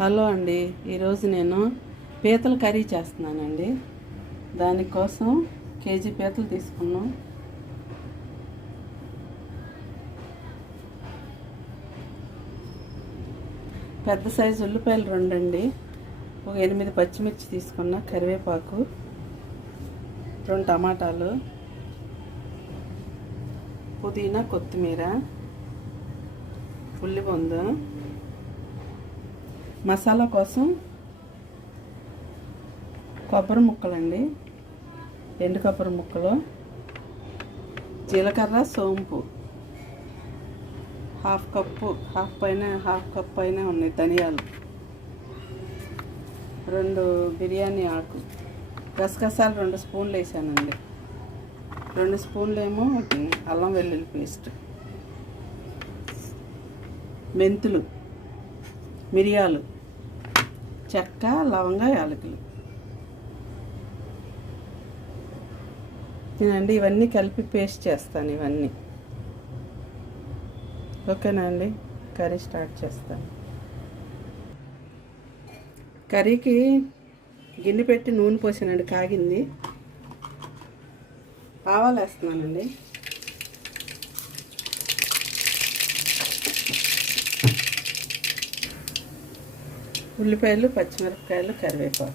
Hello అండి. ఈరోజు నేను పీతల కర్రీ చేస్తున్నానండి. దానికోసం కేజీ పీతలు తీసుకున్నాం. పెద్ద సైజు ఉల్లిపాయలు రెండండి. ఒక ఎనిమిది పచ్చిమిర్చి తీసుకున్న కరివేపాకు రెండు టమాటాలు పుదీనా కొత్తిమీర ఉల్లిపొందు మసాలా కోసం కొబ్బరి ముక్కలండి. ఎండు కొబ్బరి ముక్కలు జీలకర్ర సోంపు. హాఫ్ కప్పు హాఫ్ పైన హాఫ్ కప్ పైన ఉన్నాయి ధనియాలు. రెండు బిర్యానీ ఆకు. గసగసాలు రెండు స్పూన్లు వేసానండి. రెండు స్పూన్లు ఏమో అల్లం వెల్లుల్లి పేస్ట్. మెంతులు. మిరియాలు చెక్క లవంగ యాలకులు. నేనండి ఇవన్నీ కలిపి పేస్ట్ చేస్తాను ఇవన్నీ. ఓకేనా అండి? కర్రీ స్టార్ట్ చేస్తాను. కర్రీకి గిన్నె పెట్టి నూనె పోసానండి కాగింది. ఆవాలు వేస్తున్నానండి. ఉల్లిపాయలు పచ్చిమిరపకాయలు కరివేపాకు.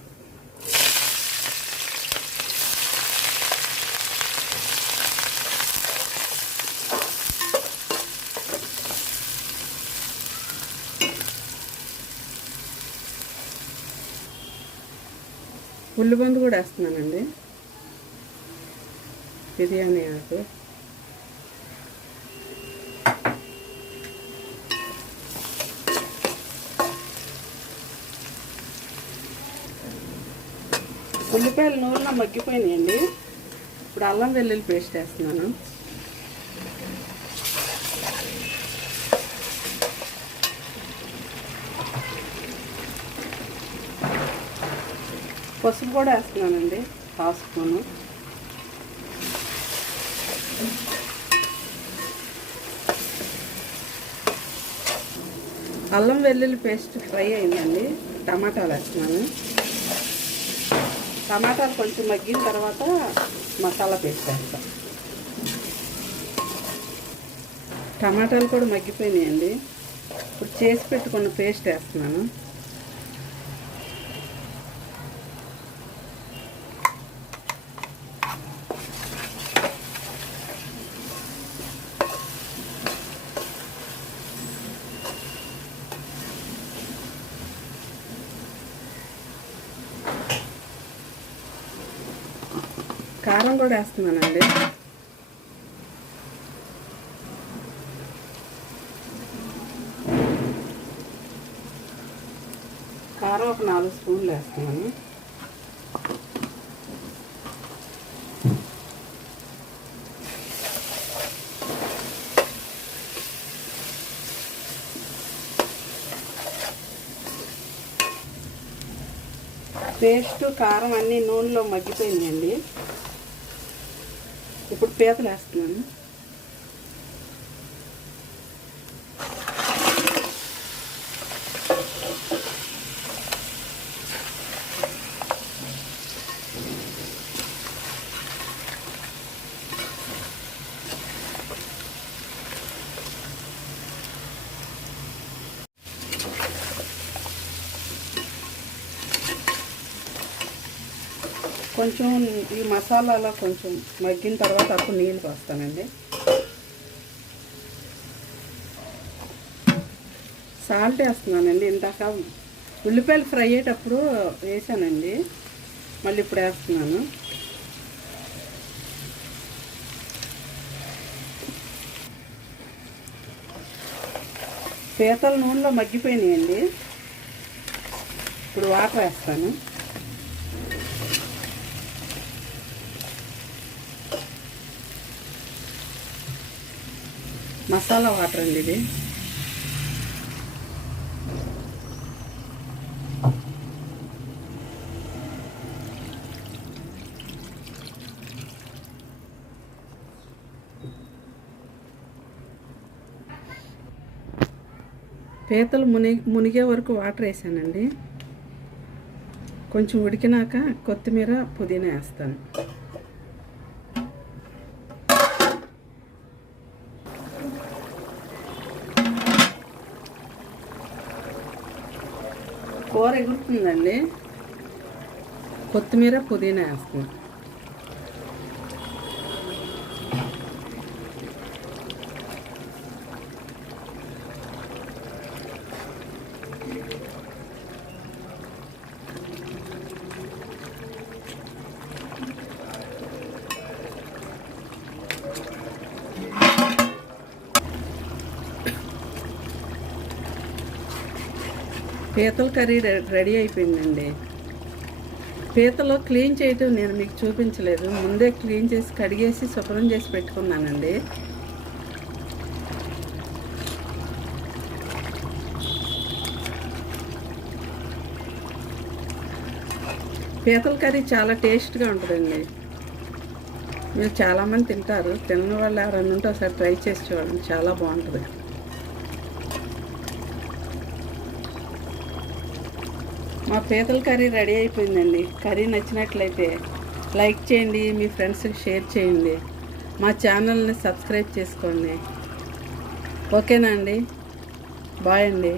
ఉల్లిబందు కూడా వేస్తున్నానండి. బిర్యానీ ఆకు. ఉల్లిపాయలు నూనెలో మగ్గిపోయినాయండి. ఇప్పుడు అల్లం వెల్లుల్లి పేస్ట్ వేస్తున్నాను. పసుపు కూడా వేస్తున్నానండి హాఫ్ స్పూను. అల్లం వెల్లుల్లి పేస్ట్ ఫ్రై అయిందండి టమాటాలు వేస్తున్నాను. టమాటాలు కొంచెం మగ్గిన తర్వాత మసాలా పేస్ట్ వేస్తాం టమాటాలు కూడా మగ్గిపోయినాయండి. ఇప్పుడు చేసి పెట్టుకున్న పేస్ట్ వేస్తున్నాను. కారం కూడా వేస్తున్నానండి. కారం ఒక నాలుగు స్పూన్లు వేస్తున్నాను. పేస్ట్ కారం అన్నీ నూనెలో మగ్గిపోయిందండి ఇప్పుడు పీతలు వేస్తున్నాను. కొంచెం ఈ మసాలాలో కొంచెం మగ్గిన తర్వాత అప్పుడు నీళ్ళు పోస్తానండి. సాల్ట్ వేస్తున్నానండి. ఇందాక ఉల్లిపాయలు ఫ్రై అయ్యేటప్పుడు వేసానండి. మళ్ళీ ఇప్పుడు వేస్తున్నాను. పీతల నూనెలో మగ్గిపోయినాయండి. ఇప్పుడు వాటర్ వేస్తాను. మసాలా వాటర్ అండి ఇది. పీతలు ముని మునిగే వరకు వాటర్ వేసానండి. కొంచెం ఉడికినాక కొత్తిమీర పుదీనా వేస్తాను. కూర ఎగురుతుందండి. కొత్తిమీర పుదీనా వేస్తాను పీతల కర్రీ రెడీ అయిపోయిందండి. పీతలు క్లీన్ చేయటం నేను మీకు చూపించలేదు. ముందే క్లీన్ చేసి కడిగేసి శుభ్రం చేసి పెట్టుకున్నానండి. పీతల కర్రీ చాలా టేస్ట్గా ఉంటుందండి. మీరు చాలామంది తింటారు. తిన్న వాళ్ళు ఎవరైనా ఉంటే ఒకసారి ట్రై చేసి చూడండి. చాలా బాగుంటుంది. మా పీతల కర్రీ రెడీ అయిపోయిందండి. కర్రీ నచ్చినట్లయితే లైక్ చేయండి మీ ఫ్రెండ్స్కి షేర్ చేయండి. మా ఛానల్ని సబ్స్క్రైబ్ చేసుకోండి. ఓకేనా అండి? బాయ్ అండి.